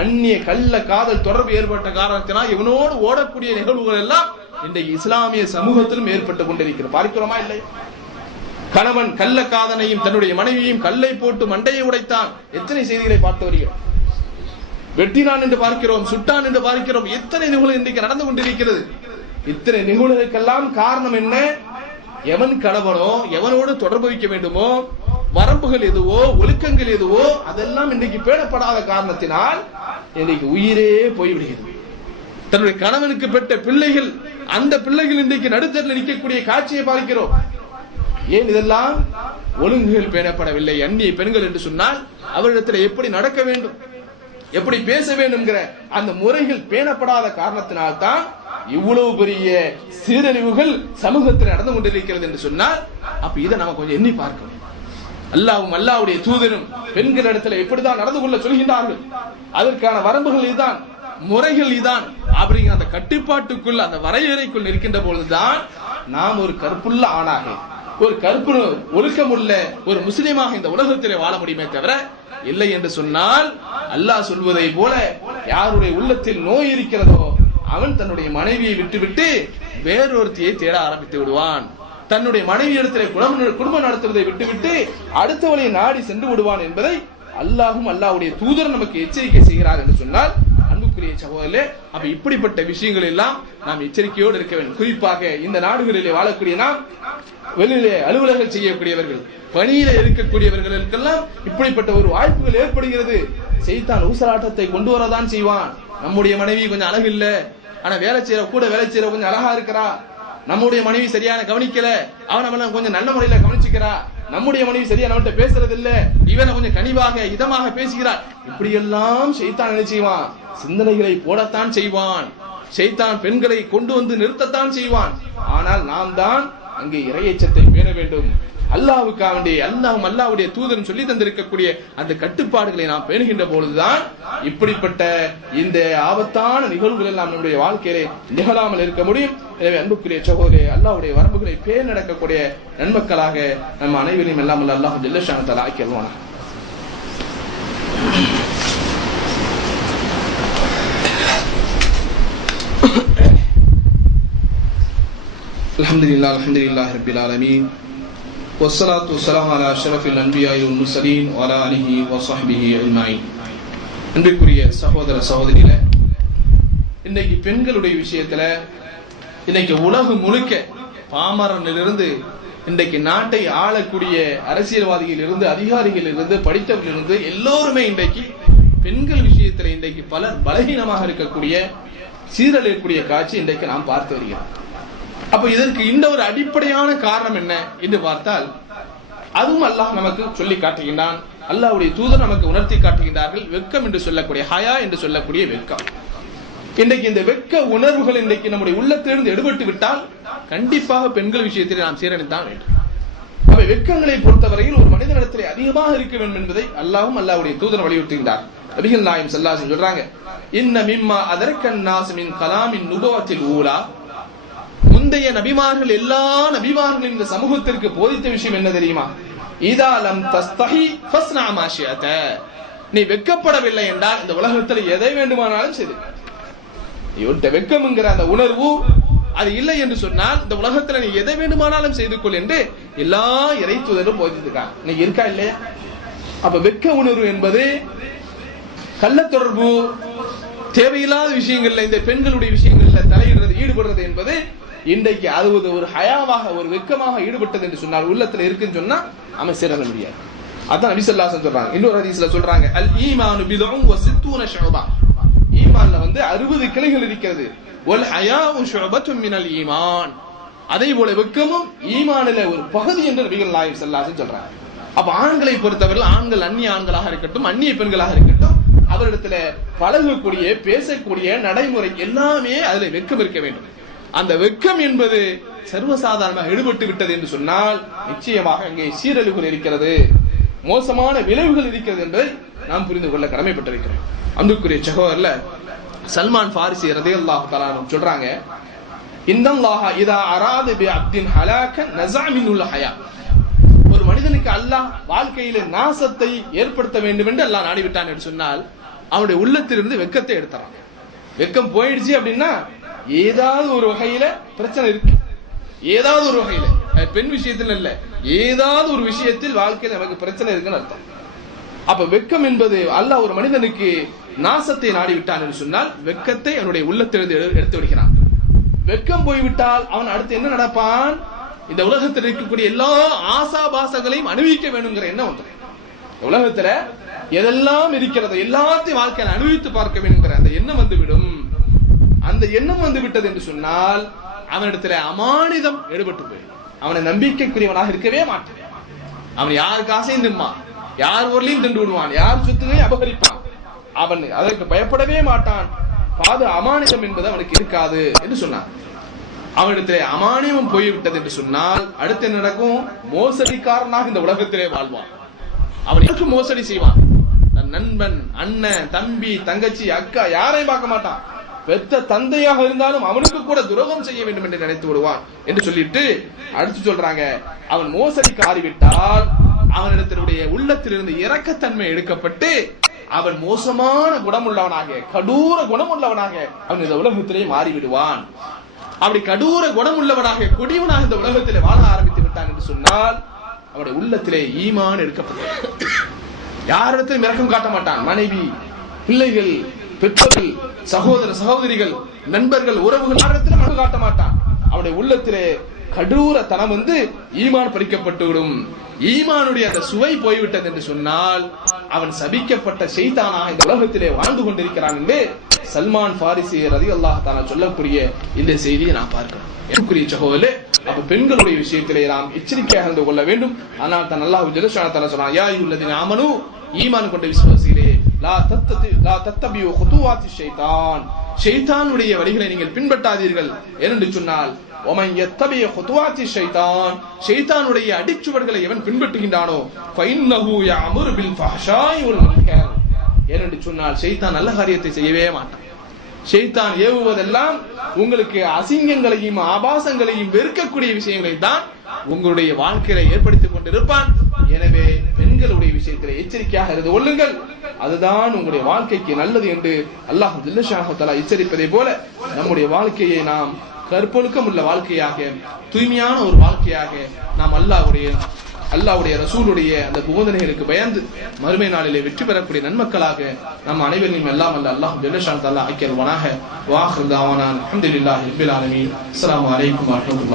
அந்நிய கள்ள காதல் தொடர்பு ஏற்பட்ட காரணத்தினால் இவனோடு ஓடக்கூடிய நிகழ்வுகள் எல்லாம் இன்றைக்கு இஸ்லாமிய சமூகத்திலும் ஏற்பட்டு கொண்டிருக்கிறது. பார்க்கிறோமா இல்லை? கணவன் கள்ள காதனையும் தன்னுடைய மனைவியையும் கல்லை போட்டு மண்டையை உடைத்தான். எத்தனை செய்திகளை பார்த்து வருகிறோம். வெட்டினான் என்று பார்க்கிறோம், சுட்டான் என்று பார்க்கிறோம். எத்தனை நிகழ்வுகள் இன்றைக்கு நடந்து கொண்டிருக்கிறது. இத்தனை நிகழ்வுகளுக்கெல்லாம் காரணம் என்ன? எவன் கணவனோ எவனோடு தொடர்பு வைக்க வேண்டுமோ, வரம்புகள் எதுவோ, ஒழுக்கங்கள் எதுவோ, அதெல்லாம் இன்றைக்கு பேணப்படாத காரணத்தினால் இன்றைக்கு உயிரே போய்விடுகிறது. தன்னுடைய கணவனுக்கு பெற்ற பிள்ளைகள், அந்த பிள்ளைகள் இன்றைக்கு நடுத்தரில் நிற்கக்கூடிய காட்சியை பார்க்கிறோம். ஏன் இதெல்லாம்? ஒழுங்குகள் பேணப்படவில்லை. அந்நிய பெண்கள் என்று சொன்னால் அவரிடத்தில் எப்படி நடக்க வேண்டும், எப்படி பேச வேண்டும்ங்கிற அந்த முறைகள் பேணப்படாத காரணத்தினால்தான் இவ்வளவு பெரிய சீரழிவுகள் சமூகத்தில் நடந்து கொண்டிருக்கிறது என்று சொன்னால், அப்ப இதை நம்ம கொஞ்சம் எண்ணி பார்க்கணும். அல்லாஹ்வும் அல்லாஹ்வுடைய தூதரும் பெண்களிடத்தில் எப்படிதான் நடந்து கொள்ள சொல்கின்றார்கள், அதற்கான வரம்புகள் இதுதான், முறைகள் இதுதான் அப்படிங்கிற அந்த கட்டுப்பாட்டுக்குள், அந்த வரையறைக்குள் இருக்கின்ற பொழுதுதான் நாம் ஒரு கற்புள்ள ஆணாக, ஒரு கற்பு ஒழுக்கமுள்ள ஒரு முஸ்லிமாக இந்த உலகத்திலே வாழ முடியுமே தவிர, இல்லை என்று சொன்னால் அல்லாஹ் சொல்வதை போல யாருடைய உள்ளத்தில் நோய் இருக்கிறதோ அவன் தன்னுடைய மனைவியை விட்டுவிட்டு வேறொருத்தியை தேட ஆரம்பித்து விடுவான். தன்னுடைய மனைவி இடத்திலே குடும்பம் நடத்துவதை விட்டுவிட்டு அடுத்தவளை நாடி சென்று விடுவான் என்பதை அல்லாஹும் அல்லாஹ்வுடைய தூதர் நமக்கு எச்சரிக்கை செய்கிறார் என்று சொன்னால், அன்புக்குரிய சகோதரர்களே, அப்ப இப்படிப்பட்ட விஷயங்கள் எல்லாம் நாம் எச்சரிக்கையோடு இருக்க வேண்டும். குறிப்பாக இந்த நாடுகளிலே வாழக்கூடிய நாம், வெளியிலே அலுவலகம் செய்யக்கூடியவர்கள், பணியில இருக்கக்கூடியவர்களுக்கெல்லாம் இப்படிப்பட்ட ஒரு வாய்ப்புகள் ஏற்படுகிறது. செய்தான் ஊசலாட்டத்தை கொண்டு வரதான் செய்வான். நம்முடைய மனைவி கொஞ்சம் அழகு இல்ல, ஆனா வேலை செய்யற கொஞ்சம் அழகா இருக்கிறா, நம்முடைய மனைவி சரியான கவனிக்கல, அவன் கொஞ்சம் நல்ல முறையில கவனிச்சுக்கிறா, நம்முடைய மனைவி சரியா நம்மகிட்ட பேசுறது இல்ல, இவனை கொஞ்சம் கனிவாக இதமாக பேசுகிறார். இப்படி எல்லாம் ஷைத்தான் என்ன செய்வான்? சிந்தனைகளை போடத்தான் செய்வான். ஷைத்தான் பெண்களை கொண்டு வந்து நிறுத்தத்தான் செய்வான். ஆனால் நாம் தான் அங்கே இறையச்சத்தை பேண வேண்டும். அல்லாஹ்வுக்காக வேண்டி அல்லாஹ்வும் அல்லாஹ்வுடைய தூதரும் சொல்லி தந்திருக்கக்கூடிய அந்த கட்டுப்பாடுகளை நாம் பேணுகின்ற பொழுதுதான் இப்படிப்பட்ட இந்த ஆபத்தான நிகழ்வுகள் எல்லாம் நம்முடைய வாழ்க்கையிலே நிகழாமல் இருக்க முடியும். எனவே அன்புக்குரிய சகோதரே, அல்லாஹ்வுடைய வரம்புகளை பேண நடக்கக்கூடிய நன்மக்களாக நம்ம அனைவரையும் எல்லாம் அல்லாஹ் ஜல்ல ஷானஹு தஆலா ஆக்கி அருள்வானாக. அல்ஹம்துலில்லாஹி ரப்பில் ஆலமீன் والصلاة والسلام على أشرف الأنبياء والمرسلين وعلى آله وصحبه أجمعين. அன்பிற்குரிய சகோதர சகோதரிகளே, இன்னைக்கு பெண்களுடைய விஷயத்துல இன்னைக்கு உலகம் முழுக்க பாமரனிலிருந்து இன்றைக்கு நாட்டை ஆளக்கூடிய அரசியல்வாதிகள் இருந்து, அதிகாரிகள் இருந்து, படித்தவர்கள் இருந்து எல்லோருமே இன்றைக்கு பெண்கள் விஷயத்துல இன்றைக்கு பலர் பலகீனமாக இருக்கக்கூடிய சீரழியக்கூடிய காட்சி இன்றைக்கு நாம் பார்த்து வருகிறோம். அப்ப இதற்கு இந்த ஒரு அடிப்படையான காரணம் என்ன என்று பார்த்தால், அதுவும் அல்லாஹ் நமக்கு சொல்லி காட்டுகின்றான், அல்லாஹ்வுடைய தூதர் நமக்கு உணர்த்தி காட்டுகின்றார்கள். வெட்கம் என்று சொல்லக்கூடிய, ஹயா என்று சொல்லக்கூடிய வெட்கம். இன்றைக்கு இந்த வெட்க உணர்வுகள் இன்றைக்கு நம்முடைய உள்ளத்திலிருந்து எடுபட்டு விட்டால் கண்டிப்பாக பெண்கள் விஷயத்தில் நாம் சீரழித்தான் வேண்டும். அவை வெட்கங்களை பொறுத்தவரையில் ஒரு மனிதனிடத்திலே அதிகமாக இருக்க வேண்டும் என்பதை அல்லாஹ்வும் அல்லாஹ்வுடைய தூதர் வலியுறுத்துகின்றார். நபிகள் நாயகம் ஸல்லல்லாஹு அலைஹி வஸல்லம் சொல்றாங்க, இன்ன மிம்மா அதரக்கன் நாஸ் மின் கலாமின் நுபுவத்தில் ஊலா, முந்தைய நபிமார்கள் எல்லா நபிமார்களும் இந்த சமூகத்திற்கு போதித்த விஷயம் என்ன தெரியுமா? இதா லம் தஸ்தஹி ஃபஸ்னா மா ஷிஅத, நீ வெட்கப்படவில்லை என்றால் இந்த உலகத்தில் எதை வேண்டுமானாலும் செய்து. இவர்கிட்ட வெட்கம்ங்கிற அந்த உணர்வு அது இல்லை என்று சொன்னால் இந்த உலகத்துல நீ எதை வேண்டுமானாலும் செய்து கொள் என்று எல்லா இறை தூதரும் போதித்திருக்காங்க. இன்னைக்கு இருக்கா இல்லையா? அப்ப வெட்க உணர்வு என்பது கள்ள தொடர்பு, தேவையில்லாத விஷயங்கள்ல இந்த பெண்களுடைய விஷயங்கள்ல தலையிடுறது, ஈடுபடுறது என்பது இன்றைக்கு அது ஒரு ஹயாவாக, ஒரு வெட்கமாக ஈடுபட்டது என்று சொன்னால், உள்ளத்துல இருக்குன்னு சொன்னா அவன் சேர முடியாது. அதான் நபி ஸல்லல்லாஹு அலைஹி வஸல்லம் சொல்றாங்க. இன்னொரு ஹதீஸ்ல சொல்றாங்க, அல் ஈமானு பிதுஉன் வ சித்தூன ஷுபா, ஈமான்ல 60 கிளைகள் இருக்கிறது. வல் ஹயாஉ ஷுபத்துன் மினல் ஈமான், அதே போல வெட்கமும் ஈமானில ஒரு பகுதி என்று நபிகள் நாயகம் ஸல்லல்லாஹு அலைஹி வஸல்லம் சொல்றாங்க. அப்ப ஆண்களை பொறுத்தவரை ஆண்கள் அந்நிய ஆண்களாக இருக்கட்டும், அந்நிய பெண்களாக இருக்கட்டும், அவரிடத்துல பழகக்கூடிய, பேசக்கூடிய நடைமுறை எல்லாமே அதுல வெட்கம் இருக்க வேண்டும். அந்த வெட்கம் என்பது சர்வசாதாரணமாக ஈடுபட்டு விட்டது என்று சொன்னால் நிச்சயமாக அங்கே சீரழிவுகள் இருக்கிறது. மோசமான விளைவுகள் இருக்கிறது என்பதை நாம் புரிந்து கொள்ள கடமைப்பட்டிருக்கிறோம். அன்புக்குரிய சகோதரர்ல சல்மான் ஃபாரிசி ரலியல்லாஹு தஆலா சொல்றாங்க, இன்னல்லாஹ இதா அராத பி அப்தின் ஹலாக நஸஅ மின்ஹுல் ஹயா. ஒரு மனிதனுக்கு அல்லாஹ் வாழ்க்கையில நாசத்தை ஏற்படுத்த வேண்டும் என்று அல்லாஹ் நாடிவிட்டான் என்று சொன்னால் அவனுடைய உள்ளத்திலிருந்து வெட்கத்தை எடுத்துறான். வெட்கம் போயிடுச்சு அப்படின்னா ஏதாவது ஒரு வகையில பிரச்சனை இருக்கு. ஏதாவது ஒரு வகையில, பெண் விஷயத்தில் இல்ல, ஏதாவது ஒரு விஷயத்தில் வாழ்க்கையில் நமக்கு பிரச்சனை இருக்குன்னு அர்த்தம். அப்ப வெட்கம் என்பது அல்லாஹ் ஒரு மனிதனுக்கு நாசத்தை நாடிவிட்டான் என்று சொன்னால் வெட்கத்தை அவனுடைய உள்ளத்திலிருந்து எடுத்து விடுகிறான். வெட்கம் போய்விட்டால் அவன் அடுத்து என்ன நடப்பான்? இந்த உலகத்தில் இருக்கக்கூடிய எல்லா ஆசாபாசங்களையும் அனுபவிக்க வேண்டும்ங்கிற எண்ணம் வந்து உலகத்துல எதெல்லாம் இருக்கிறதோ எல்லாத்தையும் வாழ்க்கையில் அனுபவித்து பார்க்க வேண்டும்ங்கிற அந்த எண்ணம் வந்துவிடும். அந்த எண்ணம் வந்து விட்டது என்று சொன்னால் அவனிடத்துல அமானிதம் எடுபட்டு போயிடும். அவனை நம்பிக்கைக்குரியவனாக இருக்கவே மாட்டான். அவன் யார் காசையும் திம்பான், யார் ஊர்லயும் தின்று விடுவான், யார் சொத்துகளையும் அபகரிப்பான். அவன் அதற்கு பயப்படவே மாட்டான். பாது அமானிதம் என்பது அவனுக்கு இருக்காது என்று சொன்னான். அவனிடத்திலே அமானியம் போய்விட்டது என்று சொன்னால் அடுத்து என்ன நடக்கும்? மோசடிக்காரனாக இந்த உலகத்திலே வாழ்வான். அவன் எனக்கு மோசடி செய்வான். தன் நண்பன், அண்ணன், தம்பி, தங்கச்சி, அக்கா யாரையும் பார்க்க மாட்டான். பெத்த தந்தையாக இருந்தாலும் அவனுக்கு கூட துரோகம் செய்ய வேண்டும் என்று நினைத்து விடுவான் என்று சொல்லிட்டு அடுத்து சொல்றாங்க, அவன் மோசடிக்காரிவிட்டால் அவனிடத்தினுடைய உள்ளத்திலிருந்து இரக்கத்தன்மை எடுக்கப்பட்டு அவன் மோசமான குணமுள்ளவனாக, கடூர குணமுள்ளவனாக அவன் இந்த உலகத்திலே மாறிவிடுவான். அப்படி கடூர குணமுள்ளவனாக, கொடியவனாக இந்த உலகத்திலே வாழ ஆரம்பித்து விட்டான் என்று சொன்னால் அவனுடைய உள்ளத்திலே ஈமான் எடுக்கப்பட்டது. யாரிடத்திலும் இரக்கம் காட்ட மாட்டான். மனைவி, பிள்ளைகள், பெற்றோர்கள், சகோதர சகோதரிகள், நண்பர்கள், உறவுகள் யாரிடத்திலும் இரக்கம் காட்ட மாட்டான். அவனுடைய உள்ளத்திலே கடூர தனம் வந்து ஈமான் பறிக்கப்பட்டுவிடும். ஈமானுடைய அந்த சுவை போய்விட்டது என்று சொன்னால் அவன் சபிக்கப்பட்ட ஷைத்தானாக இந்த உலகத்திலே வாழ்ந்து கொண்டிருக்கிறான் என்று சல்மான் ஃபாரிசி ரலியல்லாஹு தஆலா சொல்லக்கூடிய இந்த செய்தியை நாம் பார்க்கிறோம். எனக்குரிய சகோதரர்களே, அப்ப பெண்களுடைய விஷயத்திலே நாம் எச்சரிக்கையாக இருந்து கொள்ள வேண்டும். ஆனால் தான் அல்லாஹ் ஜல்ல தஆலா சொல்றான், யா அய்யுல்லதீன ஆமனூ, ஈமான் கொண்ட விசுவாசிகளே, லா தத்தபியு குதுவாத்தி ஷைத்தான், ஷைத்தானுடைய வழிகளை நீங்கள் பின்பற்றாதீர்கள் என்று சொன்னால் ومن يتبع خطوات الشيطان, ஷைத்தானுடைய அடிச்சுவடுகளை எவன் பின்பற்றுகின்றானோ فإنه يأمر بالفحشاء والمنكر என்று சொன்னால் ஷைத்தான் நல்ல காரியத்தை செய்யவே மாட்டான். ஷைத்தான் ஏவுவதெல்லாம் உங்களுக்கு அசிங்கங்களையும் ஆபாசங்களையும் வெறுக்கக்கூடிய விஷயங்களை தான் உங்களுடைய வாழ்க்கையில ஏற்படுத்திக் கொண்டிருப்பான். எனவே பெண்களுடைய விஷயத்தில் எச்சரிக்கையாக இருந்து கொள்ளுங்கள். அதுதான் உங்களுடைய வாழ்க்கைக்கு நல்லது என்று அல்லாஹ் ஜல்ல தஆலா எச்சரிப்பதை போல நம்முடைய வாழ்க்கையை நாம் கற்பொழுக்கம் உள்ள வாழ்க்கையாக, தூய்மையான ஒரு வாழ்க்கையாக நாம் அல்லாஹ்வுடைய ரசூலுடைய அந்த போதனைகளுக்கு பயந்து மறுமை நாளிலே வெற்றி பெறக்கூடிய நன்மக்களாக நாம் அனைவரையும் எல்லாம் அல்லாஹ் ஜல்ல ஷானஹு தஆலா ஆக்கியல்வானாக. வாஹிரு தாவானா அல்ஹம்துலில்லாஹி ரப்பில் ஆலமீன். அஸ்ஸலாமு அலைக்கும் வரஹ்மத்துல்லாஹி.